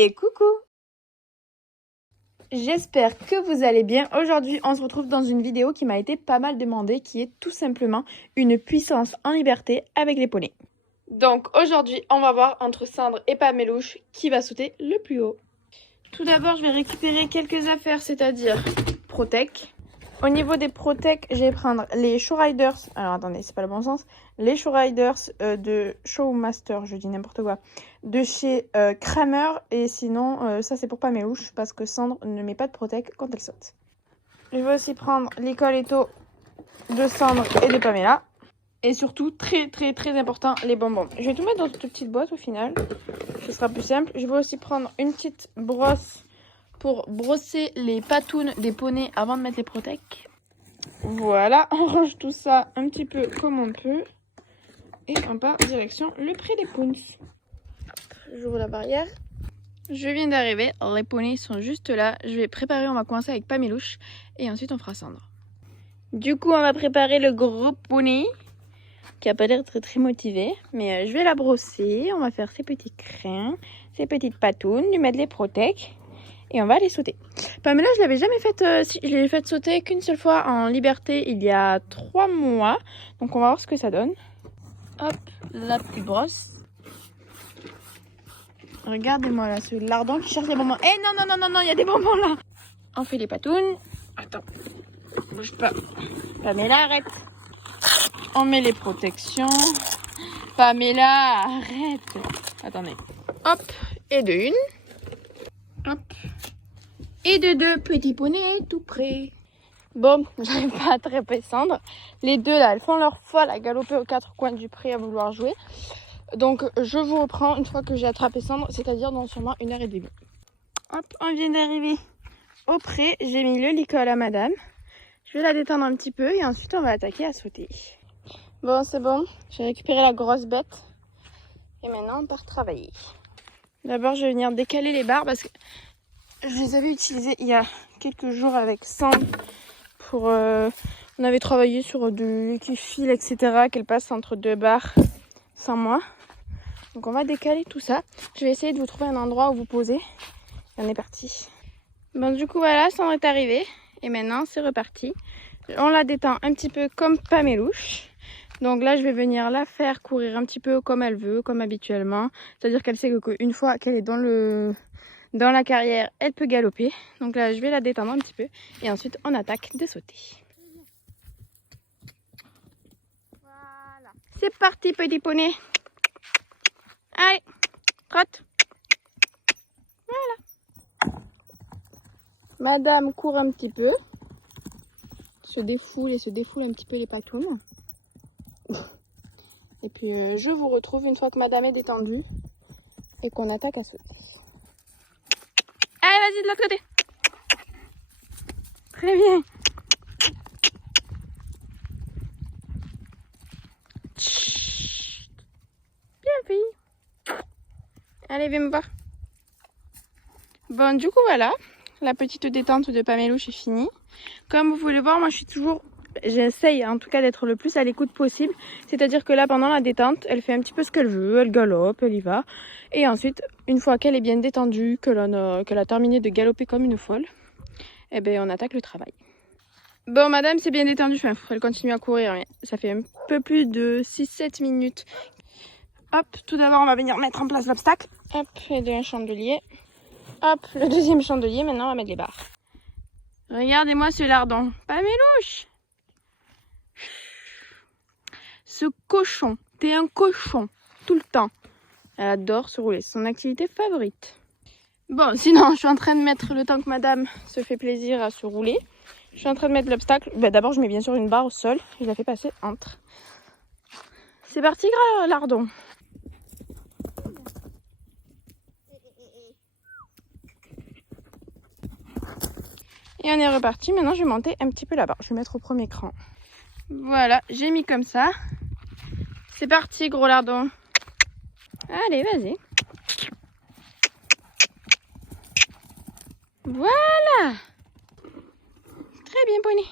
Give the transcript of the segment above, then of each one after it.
et coucou! J'espère que vous allez bien. Aujourd'hui, on se retrouve dans une vidéo qui m'a été pas mal demandée, qui est tout simplement une puissance en liberté avec les poneys. Donc aujourd'hui, on va voir entre Cendre et Pamélouche qui va sauter le plus haut. Tout d'abord, je vais récupérer quelques affaires, c'est-à-dire Protec. Au niveau des Protec, je vais prendre les Showriders. Alors attendez, c'est pas le bon sens. Les Showriders de Showmaster, je dis n'importe quoi. De chez Kramer. Et sinon, ça c'est pour Pamélouche parce que Cendre ne met pas de Protec quand elle saute. Je vais aussi prendre les Coletto de Cendre et de Pamela. Et surtout, très important, les bonbons. Je vais tout mettre dans cette petite boîte au final. Ce sera plus simple. Je vais aussi prendre une petite brosse pour brosser les patounes des poneys avant de mettre les Protec. Voilà, on range tout ça un petit peu comme on peut. Et on part direction le pré des Poons. J'ouvre la barrière. Je viens d'arriver, les poneys sont juste là. Je vais préparer, on va commencer avec Pamélouche. Et ensuite on fera Cendre. Du coup, on va préparer le gros poney, qui a pas l'air très motivé. Mais je vais la brosser, on va faire ses petits crins, ses petites patounes, lui mettre les Protec. Et on va les sauter. Pamela, je l'avais jamais faite, je l'ai faite sauter qu'une seule fois en liberté il y a 3 mois. Donc on va voir ce que ça donne. Hop, la petite brosse. Regardez-moi là, ce lardon qui cherche les bonbons. Eh non, il y a des bonbons là. On fait les patounes. Attends, bouge pas. Pamela, arrête. On met les protections. Pamela, arrête. Attendez. Hop, et de une. Hop. Et de deux petits poneys tout près. Bon, j'arrive pas à attraper Cendre. Les deux là, elles font leur folle à galoper aux 4 coins du pré à vouloir jouer. Donc je vous reprends une fois que j'ai attrapé Cendre, c'est-à-dire dans sûrement 1h30. Hop, on vient d'arriver au pré. J'ai mis le licol à madame. Je vais la détendre un petit peu et ensuite on va attaquer à sauter. Bon, c'est bon. J'ai récupéré la grosse bête. Et maintenant on part travailler. D'abord je vais venir décaler les barres parce que je les avais utilisées il y a quelques jours avec Cendre pour... on avait travaillé sur de l'équifile, etc. qu'elle passe entre 2 barres sans moi. Donc on va décaler tout ça. Je vais essayer de vous trouver un endroit où vous poser. Et on est parti. Bon, du coup voilà, Cendre est arrivée. Et maintenant c'est reparti. On la détend un petit peu comme Pamélouche. Donc là je vais venir la faire courir un petit peu comme elle veut, comme habituellement. C'est-à-dire qu'elle sait qu'une fois qu'elle est dans la carrière, elle peut galoper. Donc là, je vais la détendre un petit peu. Et ensuite, on attaque de sauter. Voilà. C'est parti, petit poney. Allez, trotte. Voilà. Madame court un petit peu. Se défoule un petit peu les patounes. Et puis, je vous retrouve une fois que madame est détendue. Et qu'on attaque à sauter. Allez, vas-y de l'autre côté. Très bien. Chut. Bien fille. Allez, viens me voir. Bon, du coup, voilà. La petite détente de Pamélouche est finie. Comme vous pouvez le voir, moi, j'essaye en tout cas d'être le plus à l'écoute possible. C'est-à-dire que là, pendant la détente, elle fait un petit peu ce qu'elle veut. Elle galope, elle y va. Et ensuite, une fois qu'elle est bien détendue, qu'elle a terminé de galoper comme une folle, eh ben, on attaque le travail. Bon, madame, c'est bien détendue. Enfin, elle continue à courir. Mais ça fait un peu plus de 6-7 minutes. Hop, tout d'abord, on va venir mettre en place l'obstacle. Hop, et un chandelier. Hop, le deuxième chandelier. Maintenant, on va mettre les barres. Regardez-moi ce lardon. Pamélouche! Ce cochon. T'es un cochon. Tout le temps. Elle adore se rouler. C'est son activité favorite. Bon, sinon, je suis en train de mettre le temps que madame se fait plaisir à se rouler. Je suis en train de mettre l'obstacle. Ben, d'abord, je mets bien sûr une barre au sol. Je la fais passer entre. C'est parti, lardon. Et on est reparti. Maintenant, je vais monter un petit peu la barre. Je vais mettre au premier cran. Voilà, j'ai mis comme ça. C'est parti, gros lardon. Allez, vas-y. Voilà. Très bien, poney.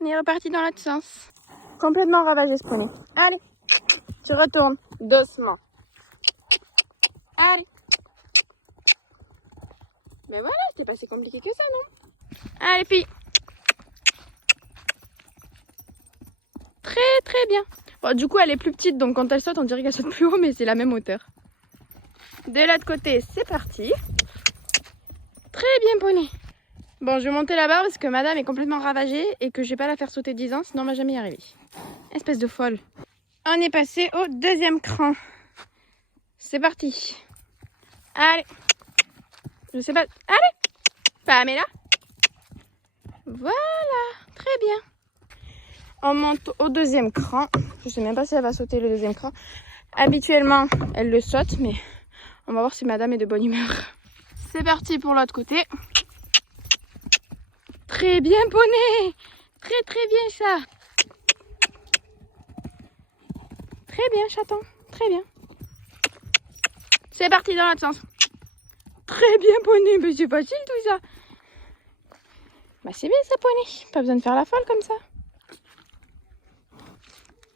On est reparti dans l'autre sens. Complètement ravagé, ce poney. Allez, tu retournes doucement. Allez. Ben voilà, c'était pas si compliqué que ça, non? Allez, filles. Très très bien. Bon, du coup, elle est plus petite, donc quand elle saute, on dirait qu'elle saute plus haut, mais c'est la même hauteur. De l'autre côté, c'est parti. Très bien, poney. Bon, je vais monter la barre parce que madame est complètement ravagée et que je vais pas la faire sauter 10 ans, sinon on va jamais y arriver. Espèce de folle. On est passé au deuxième cran. C'est parti. Allez. Je sais pas. Allez. Pamela. Voilà. Très bien. On monte au deuxième cran. Je sais même pas si elle va sauter le deuxième cran. Habituellement, elle le saute, mais on va voir si madame est de bonne humeur. C'est parti pour l'autre côté. Très bien, poney. Très très bien ça. Très bien, chaton. Très bien. C'est parti dans l'autre sens. Très bien, poney. Mais c'est facile tout ça. Bah c'est bien ça, poney. Pas besoin de faire la folle comme ça.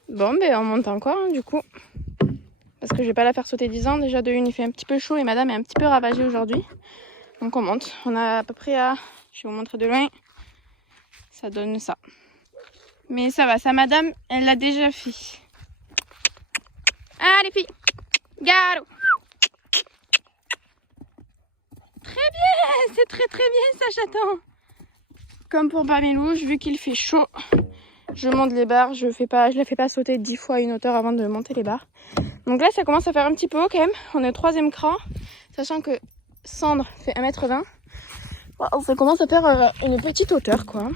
Bon, ben on monte encore du coup. Parce que je vais pas la faire sauter 10 ans. Déjà de une, il fait un petit peu chaud et madame est un petit peu ravagée aujourd'hui. Donc on monte. On a à peu près à... Je vais vous montrer de loin. Ça donne ça. Mais ça va, ça madame, elle l'a déjà fait. Allez filles. Galop. Très bien, c'est très très bien ça, chaton. Comme pour Pamélouche, vu qu'il fait chaud, je monte les barres. Je la fais pas sauter 10 fois à une hauteur avant de monter les barres. Donc là, ça commence à faire un petit peu haut quand même. On est au troisième cran, sachant que Sandre fait 1m20. Wow, ça commence à faire une petite hauteur, quoi.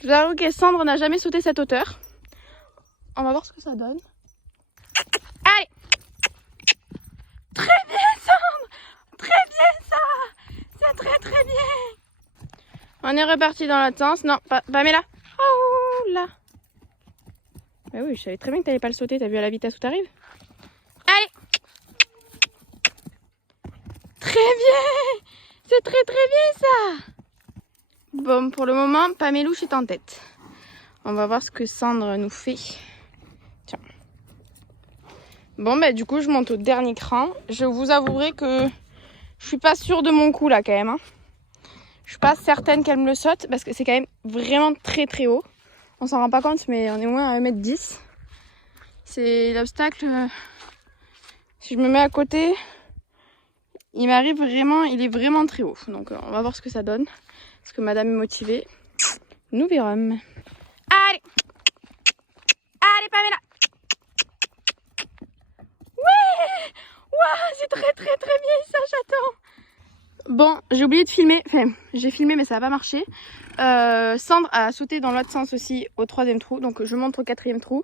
Je vous avoue que Sandre n'a jamais sauté cette hauteur. On va voir ce que ça donne. Allez. Très bien, Sandre. Très bien, ça. C'est très très bien. On est reparti dans l'autre sens. Non, pas Pamela. Oh là. Bah oui, je savais très bien que t'allais pas le sauter. T'as vu à la vitesse où t'arrives? Allez. Très bien. C'est très très bien ça. Bon, pour le moment, Pamélouche est en tête. On va voir ce que Sandre nous fait. Tiens. Bon, bah du coup, je monte au dernier cran. Je vous avouerai que je suis pas sûre de mon coup là quand même. Hein. Je suis pas certaine qu'elle me le saute parce que c'est quand même vraiment très très haut. On s'en rend pas compte, mais on est au moins à 1m10. C'est l'obstacle. Si je me mets à côté, il est vraiment très haut. Donc on va voir ce que ça donne. Parce que madame est motivée. Nous verrons. Allez. Allez, Pamela. Ouais. Waouh, c'est très très très bien ça, chaton. Bon, j'ai oublié de filmer. Enfin, j'ai filmé mais ça n'a pas marché. Sandre a sauté dans l'autre sens aussi au troisième trou. Donc je monte au quatrième trou.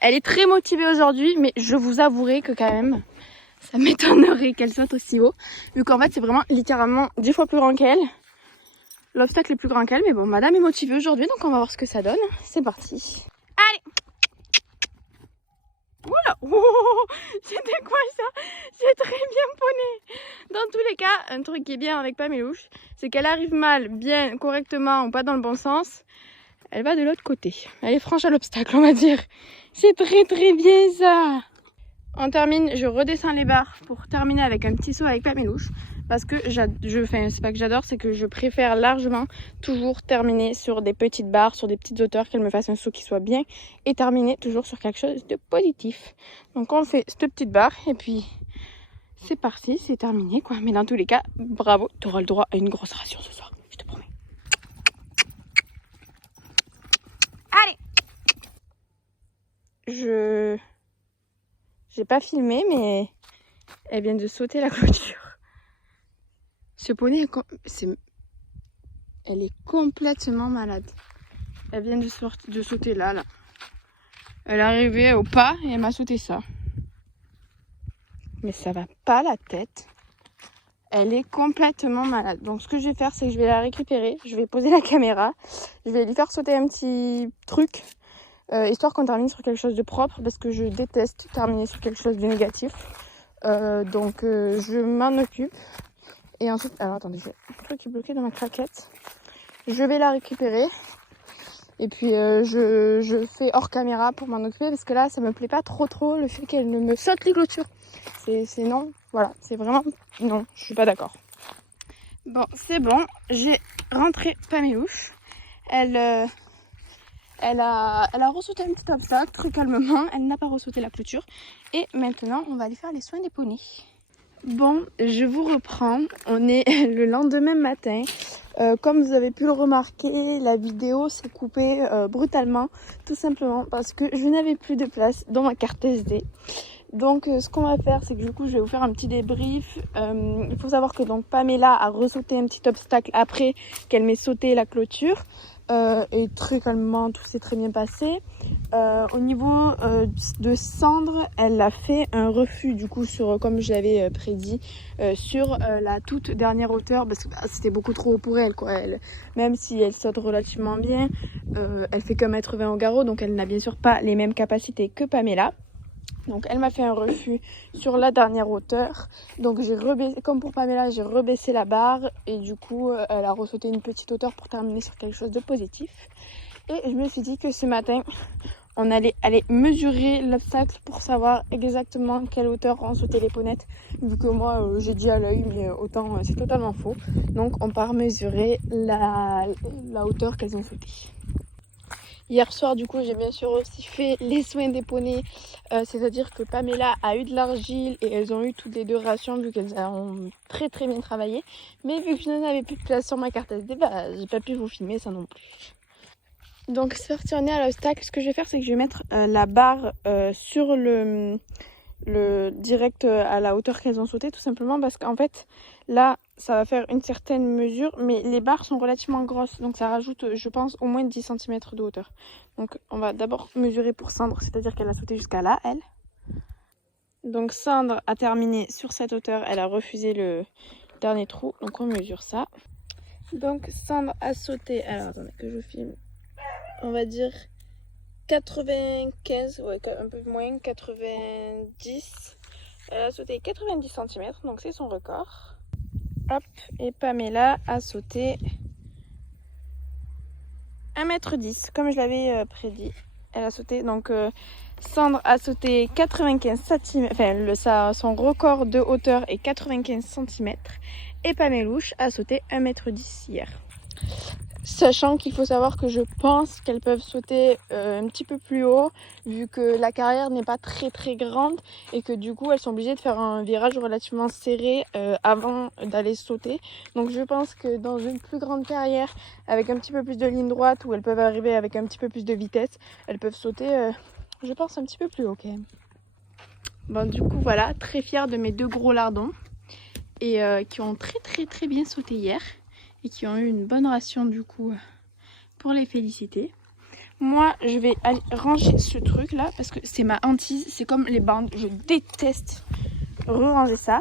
Elle est très motivée aujourd'hui, mais je vous avouerai que quand même, ça m'étonnerait qu'elle saute aussi haut. Vu qu'en fait, c'est vraiment littéralement 10 fois plus grand qu'elle. L'obstacle est plus grand qu'elle, mais bon, madame est motivée aujourd'hui, donc on va voir ce que ça donne. C'est parti. Allez. Oula. Oh, c'était quoi ça? C'est très bien poney. Dans tous les cas, un truc qui est bien avec Pamélouche, c'est qu'elle arrive mal, bien, correctement ou pas dans le bon sens. Elle va de l'autre côté. Elle est franche à l'obstacle, on va dire. C'est très très bien ça. On termine, je redescends les barres pour terminer avec un petit saut avec Pamélouche. Parce que c'est pas que j'adore, c'est que je préfère largement toujours terminer sur des petites barres, sur des petites hauteurs, qu'elle me fasse un saut qui soit bien et terminer toujours sur quelque chose de positif. Donc on fait cette petite barre et puis c'est parti, c'est terminé quoi. Mais dans tous les cas, bravo, tu auras le droit à une grosse ration ce soir, je te promets. Allez. J'ai pas filmé, mais elle vient de sauter la clôture. Ce poney, elle est complètement malade. Elle vient de sauter là. Elle est arrivée au pas et elle m'a sauté ça. Mais ça va pas la tête. Elle est complètement malade. Donc ce que je vais faire, c'est que je vais la récupérer. Je vais poser la caméra. Je vais lui faire sauter un petit truc. Histoire qu'on termine sur quelque chose de propre. Parce que je déteste terminer sur quelque chose de négatif. Donc je m'en occupe. Et ensuite, alors attendez, j'ai un truc qui est bloqué dans ma craquette. Je vais la récupérer. Et puis je fais hors caméra pour m'en occuper parce que là, ça me plaît pas trop le fait qu'elle ne me saute les clôtures. C'est non, voilà, c'est vraiment non, je suis pas d'accord. Bon, c'est bon, j'ai rentré Pamélouche. Elle a ressauté un petit obstacle très calmement, elle n'a pas ressauté la clôture. Et maintenant, on va aller faire les soins des poneys. Bon, je vous reprends, on est le lendemain matin. Comme vous avez pu le remarquer, la vidéo s'est coupée brutalement, tout simplement parce que je n'avais plus de place dans ma carte SD. Donc ce qu'on va faire, c'est que du coup je vais vous faire un petit débrief. Il faut savoir que donc Pamela a ressauté un petit obstacle après qu'elle m'ait sauté la clôture. Et très calmement, tout s'est très bien passé. Au niveau de Cendre, elle a fait un refus du coup sur, comme je l'avais prédit, sur la toute dernière hauteur parce que c'était beaucoup trop haut pour elle, quoi. Même si elle saute relativement bien, elle fait que 1,20 m au garrot, donc elle n'a bien sûr pas les mêmes capacités que Pamela. Donc elle m'a fait un refus sur la dernière hauteur. Donc j'ai rebaissé, comme pour Pamela, j'ai rebaissé la barre et du coup elle a ressauté une petite hauteur pour terminer sur quelque chose de positif. Et je me suis dit que ce matin on allait aller mesurer l'obstacle pour savoir exactement quelle hauteur ont sauté les ponettes. Vu que moi j'ai dit à l'œil, mais autant c'est totalement faux. Donc on part mesurer la hauteur qu'elles ont sauté. Hier soir, du coup, j'ai bien sûr aussi fait les soins des poneys, c'est-à-dire que Pamela a eu de l'argile et elles ont eu toutes les deux rations vu qu'elles ont très très bien travaillé. Mais vu que je n'avais plus de place sur ma carte SD, j'ai pas pu vous filmer ça non plus. Donc c'est parti, on est à l'obstacle. Ce que je vais faire, c'est que je vais mettre la barre sur le direct à la hauteur qu'elles ont sauté, tout simplement parce qu'en fait là ça va faire une certaine mesure, mais les barres sont relativement grosses, donc ça rajoute je pense au moins 10 cm de hauteur. Donc on va d'abord mesurer pour Cendre, c'est à dire qu'elle a sauté jusqu'à là, elle. Donc Cendre a terminé sur cette hauteur, elle a refusé le dernier trou, donc on mesure ça. Donc Cendre a sauté, alors attendez que je filme, on va dire 95, ouais, un peu moins, 90. Elle a sauté 90 cm, donc c'est son record. Hop, et Pamela a sauté 1,10 m, comme je l'avais prédit. Elle a sauté, donc Cendre a sauté 95 cm, enfin son record de hauteur est 95 cm. Et Pamélouche a sauté 1,10 m hier. Sachant qu'il faut savoir que je pense qu'elles peuvent sauter un petit peu plus haut vu que la carrière n'est pas très très grande et que du coup elles sont obligées de faire un virage relativement serré avant d'aller sauter. Donc je pense que dans une plus grande carrière avec un petit peu plus de ligne droite où elles peuvent arriver avec un petit peu plus de vitesse, elles peuvent sauter je pense un petit peu plus haut quand même. Bon, du coup voilà, très fière de mes deux gros lardons et qui ont très très très bien sauté hier. Et qui ont eu une bonne ration du coup pour les féliciter. Moi je vais aller ranger ce truc là parce que c'est ma hantise, c'est comme les bandes, je déteste ranger ça.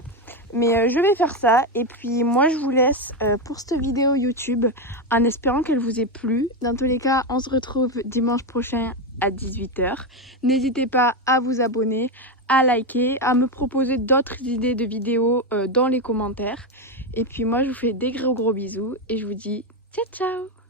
Mais je vais faire ça et puis moi je vous laisse pour cette vidéo YouTube en espérant qu'elle vous ait plu. Dans tous les cas on se retrouve dimanche prochain à 18 h. N'hésitez pas à vous abonner, à liker, à me proposer d'autres idées de vidéos dans les commentaires. Et puis moi je vous fais des gros bisous et je vous dis ciao ciao.